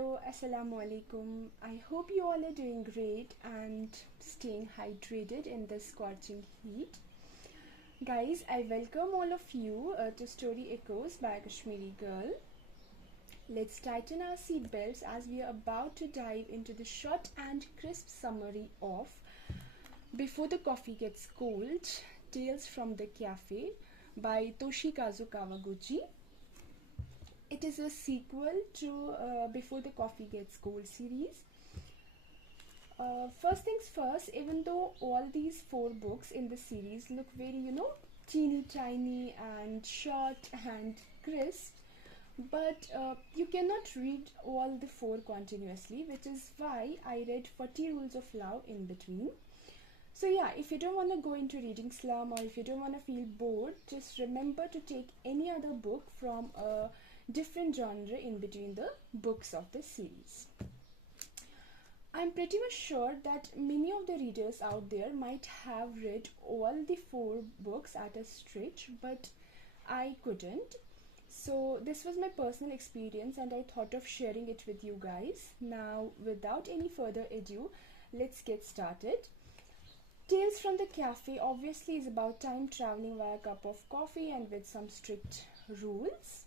Hello, Assalamu alaikum. I hope you all are doing great and staying hydrated in this scorching heat. Guys, I welcome all of you to Story Echoes by a Kashmiri Girl. Let's tighten our seatbelts as we are about to dive into the short and crisp summary of Before the Coffee Gets Cold, Tales from the Cafe by Toshikazu Kawaguchi. It is a sequel to Before the Coffee Gets Cold series. First things first, even though all these 4 books in the series look very, teeny tiny and short and crisp, but you cannot read all the 4 continuously, which is why I read 40 Rules of Love in between. So yeah, if you don't want to go into reading slum or if you don't want to feel bored, just remember to take any other book from a different genre in between the books of the series. I'm pretty much sure that many of the readers out there might have read all the 4 books at a stretch, but I couldn't. So this was my personal experience and I thought of sharing it with you guys. Now, without any further ado, let's get started. Tales from the Cafe obviously is about time traveling via a cup of coffee and with some strict rules.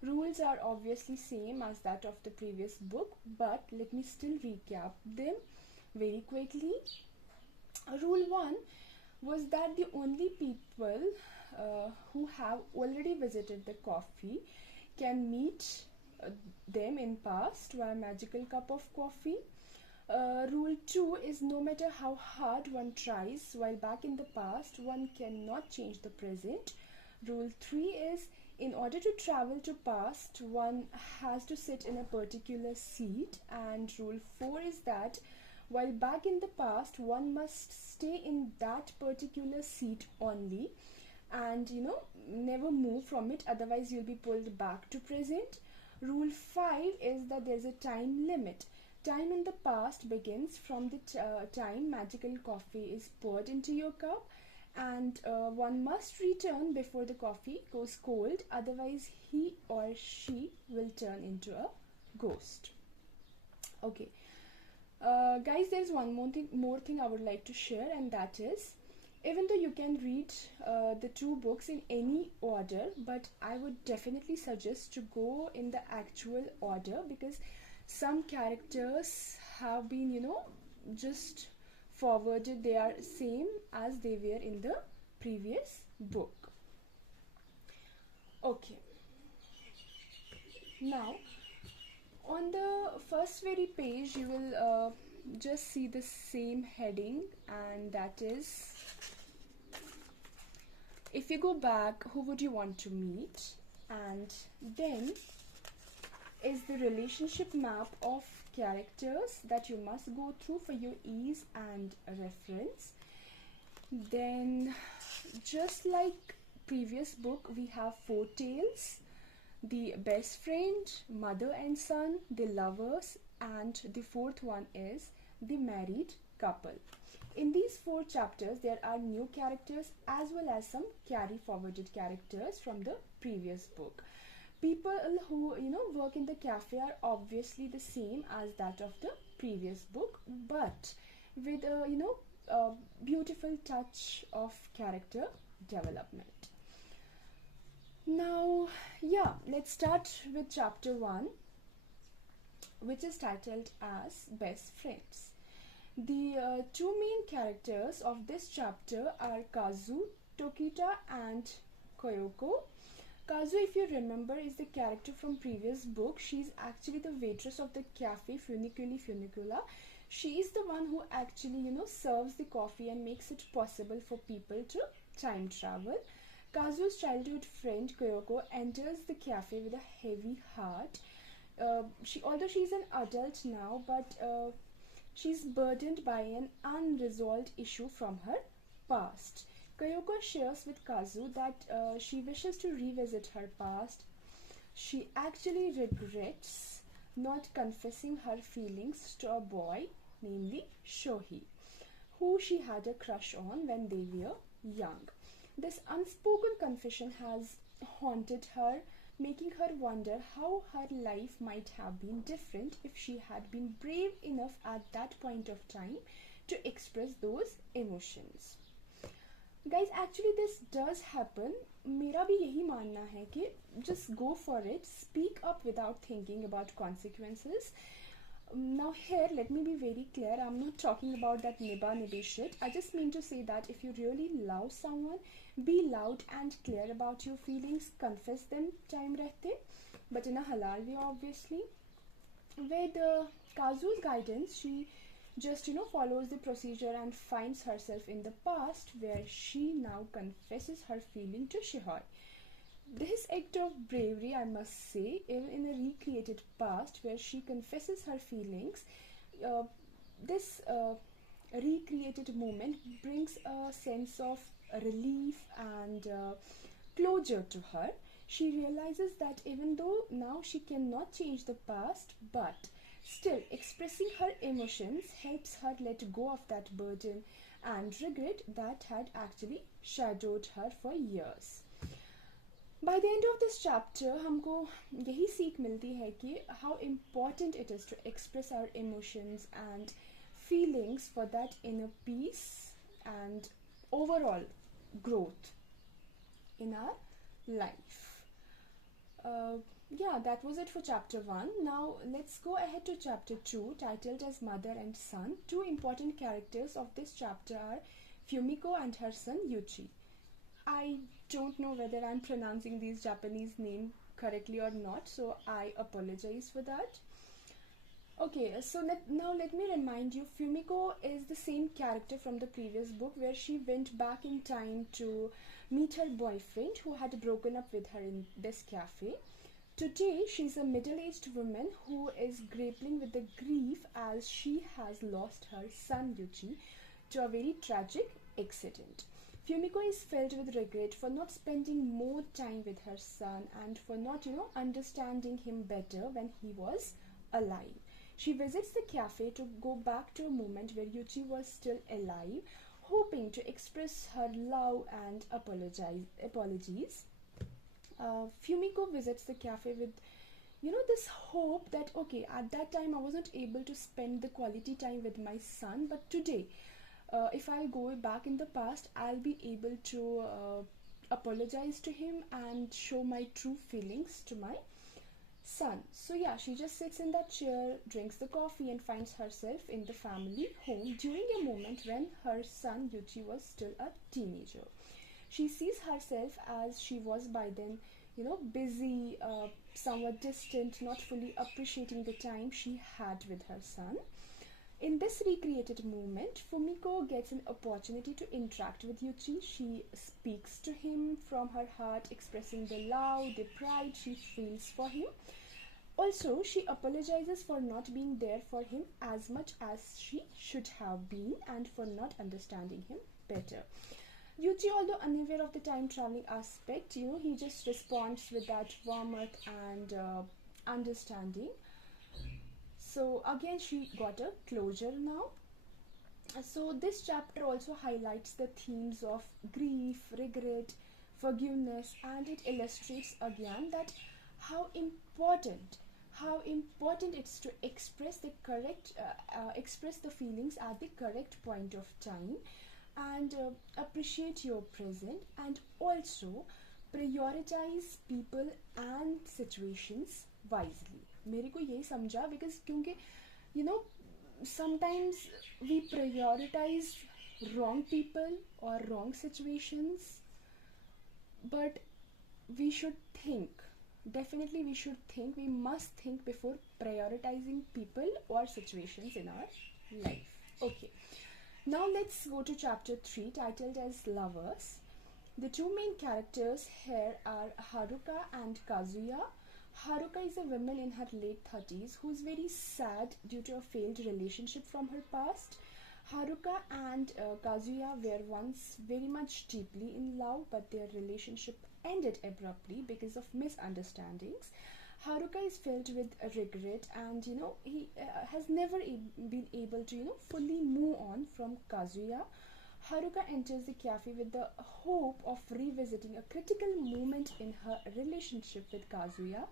Rules are obviously same as that of the previous book, but let me still recap them very quickly. Rule 1 was that the only people who have already visited the coffee can meet them in past via magical cup of coffee. Rule 2 is no matter how hard one tries while back in the past, one cannot change the present. Rule 3 is in order to travel to past, one has to sit in a particular seat, and rule 4 is that while back in the past, one must stay in that particular seat only and never move from it, otherwise you'll be pulled back to present. Rule 5 is that there's a time limit. Time in the past begins from the time magical coffee is poured into your cup, and one must return before the coffee goes cold, otherwise he or she will turn into a ghost. Okay, guys, there's one more thing I would like to share, and that is, even though you can read the 2 books in any order, but I would definitely suggest to go in the actual order, because some characters have been just forwarded. They are same as they were in the previous book. Okay, now on the first very page you will just see the same heading, and that is, if you go back, who would you want to meet? And then is the relationship map of characters that you must go through for your ease and reference. Then, just like previous book, we have 4 tales: the best friend, mother and son, the lovers, and the 4th one is the married couple. In these 4 chapters, there are new characters as well as some carry forwarded characters from the previous book. People who work in the cafe are obviously the same as that of the previous book, but with a beautiful touch of character development. Now, yeah, let's start with chapter 1, which is titled as Best Friends. The 2 main characters of this chapter are Kazu, Tokita, and Koyoko. Kazu, if you remember, is the character from previous book. She's actually the waitress of the cafe Funiculi Funicula. She is the one who actually serves the coffee and makes it possible for people to time travel. Kazu's childhood friend Koyoko enters the cafe with a heavy heart. Although she's an adult now, but she's burdened by an unresolved issue from her past. Koyoko shares with Kazu that she wishes to revisit her past. She actually regrets not confessing her feelings to a boy, namely Shohei, who she had a crush on when they were young. This unspoken confession has haunted her making her wonder how her life might have been different if she had been brave enough at that point of time to express those emotions. Guys, actually this does happen. मेरा भी यही मानना है कि just go for it, speak up without thinking about consequences. Now here, let me be very clear, I'm not talking about that niba nibi shit. I just mean to say that if you really love someone, be loud and clear about your feelings, confess them time rehte, but in a halal way obviously. With Kazu's guidance, she just follows the procedure and finds herself in the past, where she now confesses her feeling to Shihar. This act of bravery, I must say, even in a recreated past where she confesses her feelings, this recreated moment brings a sense of relief and closure to her. She realizes that even though now she cannot change the past, but still expressing her emotions helps her let go of that burden and regret that had actually shadowed her for years. By the end of this chapter, हमको यही सीख मिलती है कि how important it is to express our emotions and feelings for that inner peace and overall growth in our life. Yeah, that was it for chapter 1. Now let's go ahead to chapter 2, titled as Mother and Son. Two important characters of this chapter are Fumiko and her son Yuchi. I don't know whether I'm pronouncing these Japanese names correctly or not, so I apologize for that. Okay, so now let me remind you, Fumiko is the same character from the previous book, where she went back in time to meet her boyfriend who had broken up with her in this cafe. Today, she's a middle-aged woman who is grappling with the grief as she has lost her son Yuchi to a very tragic accident. Fumiko is filled with regret for not spending more time with her son and for not, understanding him better when he was alive. She visits the cafe to go back to a moment where Yuchi was still alive, hoping to express her love and apologies. Fumiko visits the cafe with this hope that okay, at that time I wasn't able to spend the quality time with my son, but today if I go back in the past, I'll be able to apologize to him and show my true feelings to my son. So yeah, she just sits in that chair, drinks the coffee, and finds herself in the family home during a moment when her son Yuchi was still a teenager. She sees herself as she was by then, busy, somewhat distant, not fully appreciating the time she had with her son. In this recreated moment, Fumiko gets an opportunity to interact with Yuchi. She speaks to him from her heart, expressing the love, the pride she feels for him. Also, she apologizes for not being there for him as much as she should have been and for not understanding him better. Yuchi, although unaware of the time traveling aspect, he just responds with that warmth and understanding. So again, she got a closure now. So this chapter also highlights the themes of grief, regret, forgiveness, and it illustrates again that how important it's to express the feelings at the correct point of time and appreciate your present, and also prioritize people and situations wisely. मेरे को यही समझा because क्योंकि sometimes we prioritize wrong people or wrong situations, but we should think. Definitely we must think before prioritizing people or situations in our life. Okay, now let's go to chapter 3, titled as Lovers. The two main characters here are Haruka and Kazuya. Haruka is a woman in her late 30s who is very sad due to a failed relationship from her past. Haruka and Kazuya were once very much deeply in love, but their relationship ended abruptly because of misunderstandings. Haruka is filled with regret and he has never been able to fully move on from Kazuya. Haruka enters the cafe with the hope of revisiting a critical moment in her relationship with Kazuya.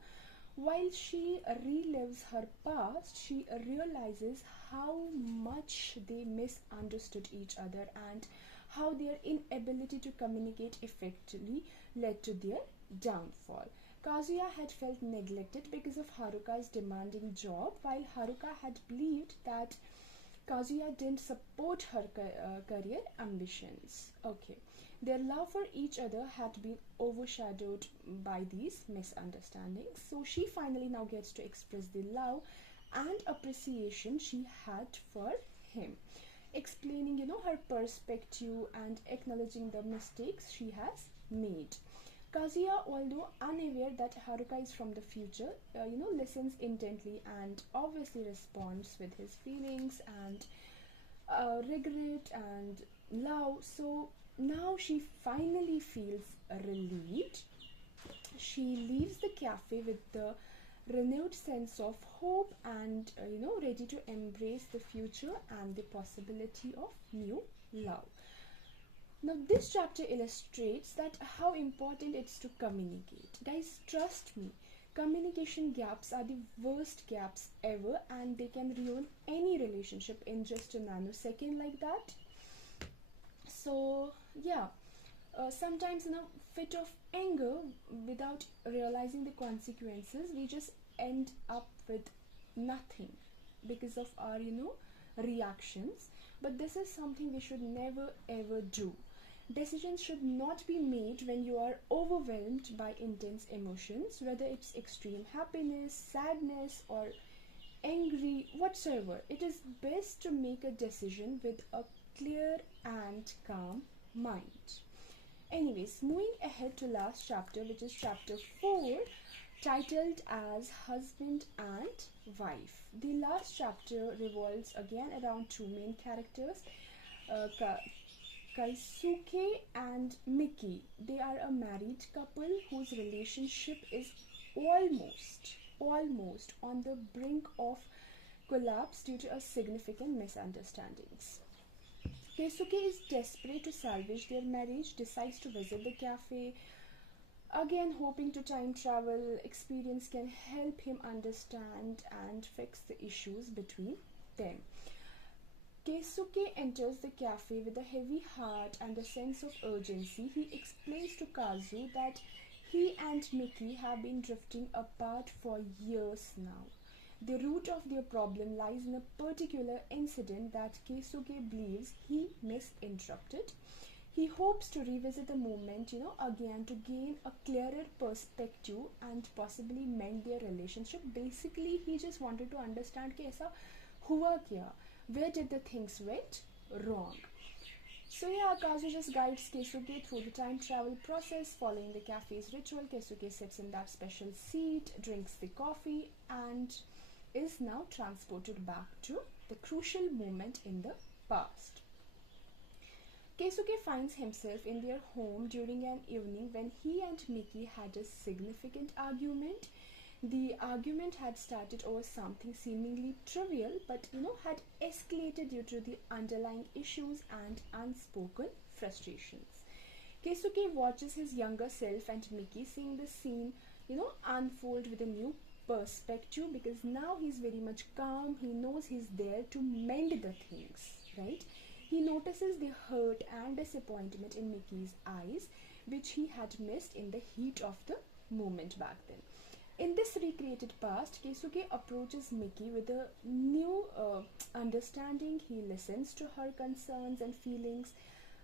While she relives her past, she realizes how much they misunderstood each other and how their inability to communicate effectively led to their downfall. Kazuya had felt neglected because of Haruka's demanding job, while Haruka had believed that Kazuya didn't support her career ambitions. Okay. Their love for each other had been overshadowed by these misunderstandings. So she finally now gets to express the love and appreciation she had for him, explaining, her perspective and acknowledging the mistakes she has made. Kazuya, although unaware that Haruka is from the future, listens intently and obviously responds with his feelings and regret and love. So now she finally feels relieved. She leaves the cafe with the renewed sense of hope and ready to embrace the future and the possibility of new love. Now this chapter illustrates that how important it is to communicate. Guys, trust me, communication gaps are the worst gaps ever, and they can ruin any relationship in just a nanosecond like that. So yeah, sometimes in a fit of anger, without realizing the consequences, we just end up with nothing because of our reactions. But this is something we should never ever do. Decisions should not be made when you are overwhelmed by intense emotions, whether it's extreme happiness, sadness, or angry, whatsoever. It is best to make a decision with a clear and calm mind. Anyways, moving ahead to last chapter, which is chapter 4, titled as Husband and Wife. The last chapter revolves again around two main characters, uh, Kaisuke and Miki. They are a married couple whose relationship is almost on the brink of collapse due to a significant misunderstandings. Keisuke is desperate to salvage their marriage, decides to visit the cafe, again hoping to time travel experience can help him understand and fix the issues between them. Keisuke enters the cafe with a heavy heart and a sense of urgency. He explains to Kazu that he and Miki have been drifting apart for years now. The root of their problem lies in a particular incident that Keisuke believes he misinterpreted. He hopes to revisit the moment, again to gain a clearer perspective and possibly mend their relationship. Basically, he just wanted to understand कि ऐसा हुआ क्या, where did the things went wrong. So yeah, Kazu just guides Keisuke through the time travel process. Following the cafe's ritual, Keisuke sits in that special seat, drinks the coffee, and is now transported back to the crucial moment in the past. Keisuke finds himself in their home during an evening when he and Miki had a significant argument. The argument had started over something seemingly trivial, but had escalated due to the underlying issues and unspoken frustrations. Keisuke watches his younger self and Miki seeing the scene, unfold with a new perspective, because now he's very much calm. He knows he's there to mend the things, right? He notices the hurt and disappointment in Miki's eyes, which he had missed in the heat of the moment back then. In this recreated past, Keisuke approaches Miki with a new understanding. He listens to her concerns and feelings,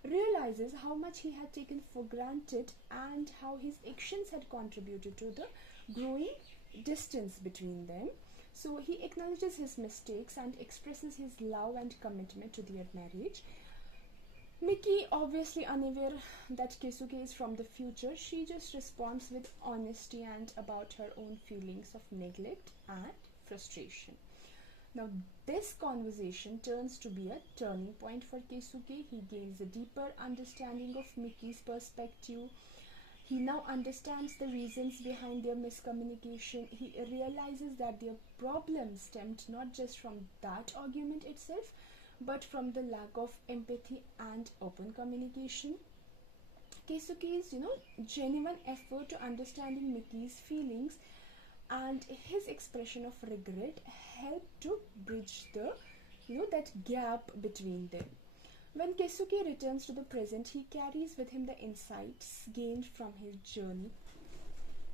realizes how much he had taken for granted and how his actions had contributed to the growing distance between them. So he acknowledges his mistakes and expresses his love and commitment to their marriage. Miki, obviously unaware that Keisuke is from the future, she just responds with honesty and about her own feelings of neglect and frustration. Now, this conversation turns to be a turning point for Keisuke. He gains a deeper understanding of Miki's perspective. He now understands the reasons behind their miscommunication. He realizes that their problem stemmed not just from that argument itself, but from the lack of empathy and open communication. Keisuke's, genuine effort to understanding Mickey's feelings and his expression of regret helped to bridge the, that gap between them. When Keisuke returns to the present, he carries with him the insights gained from his journey.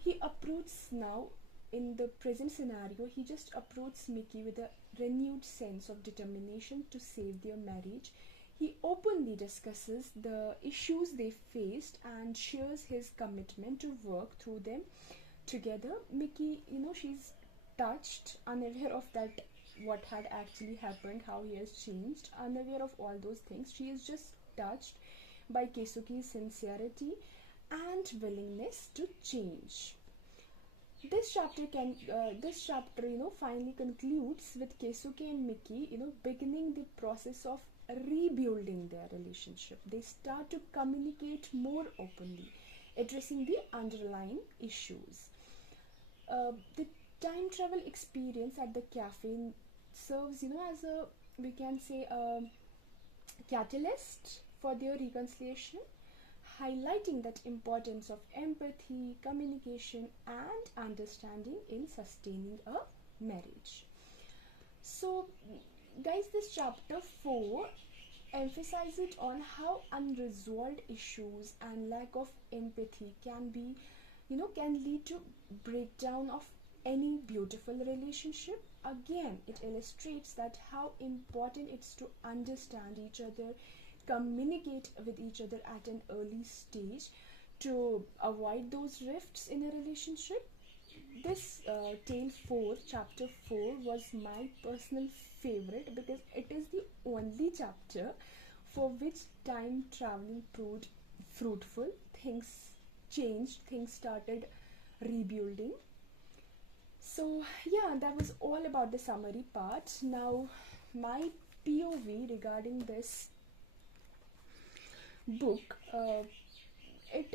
He approaches now, in the present scenario, he just approaches Mickey with a renewed sense of determination to save their marriage. He openly discusses the issues they faced and shares his commitment to work through them together. Mickey, she's touched, unaware of that, what had actually happened, how he has changed, unaware of all those things. She is just touched by Keisuke's sincerity and willingness to change. This chapter finally concludes with Keisuke and Mickey, beginning the process of rebuilding their relationship. They start to communicate more openly, addressing the underlying issues. The time travel experience at the cafe serves, as a, we can say, a catalyst for their reconciliation, highlighting that importance of empathy, communication, and understanding in sustaining a marriage. So, guys, this chapter 4 emphasizes on how unresolved issues and lack of empathy can be, can lead to breakdown of any beautiful relationship. Again, it illustrates that how important it's to understand each other, communicate with each other at an early stage to avoid those rifts in a relationship. This tale 4, chapter 4, was my personal favorite because it is the only chapter for which time traveling proved fruitful. Things changed, things started rebuilding. So yeah, that was all about the summary part. Now my POV regarding this book, it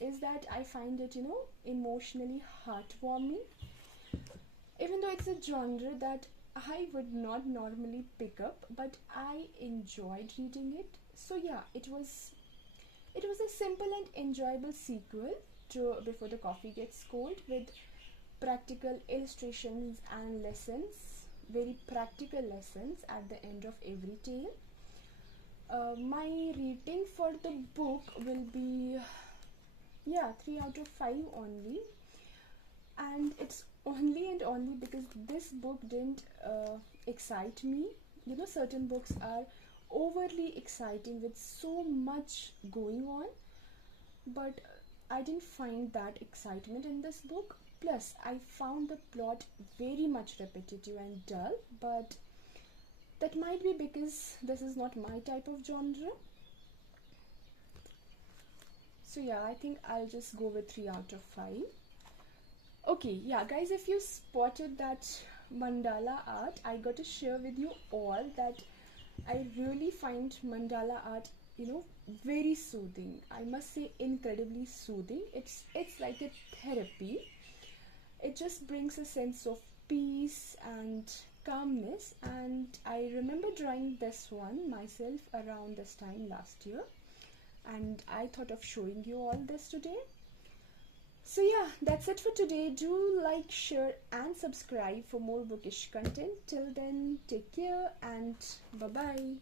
is that I find it, emotionally heartwarming. Even though it's a genre that I would not normally pick up, but I enjoyed reading it. So yeah, it was a simple and enjoyable sequel to Before the Coffee Gets Cold, with practical illustrations and lessons, very practical lessons at the end of every tale. My rating for the book will be 3 out of 5 only, and it's only and only because this book didn't excite me. Certain books are overly exciting with so much going on, but I didn't find that excitement in this book. Plus, I found the plot very much repetitive and dull, but that might be because this is not my type of genre. So yeah, I think I'll just go with 3 out of 5. Okay, yeah, guys, if you spotted that mandala art, I got to share with you all that I really find mandala art, very soothing. I must say, incredibly soothing. It's like a therapy. It just brings a sense of peace and calmness, and I remember drawing this one myself around this time last year, and I thought of showing you all this today. So yeah, that's it for today. Do like, share and subscribe for more bookish content. Till then, take care and bye bye.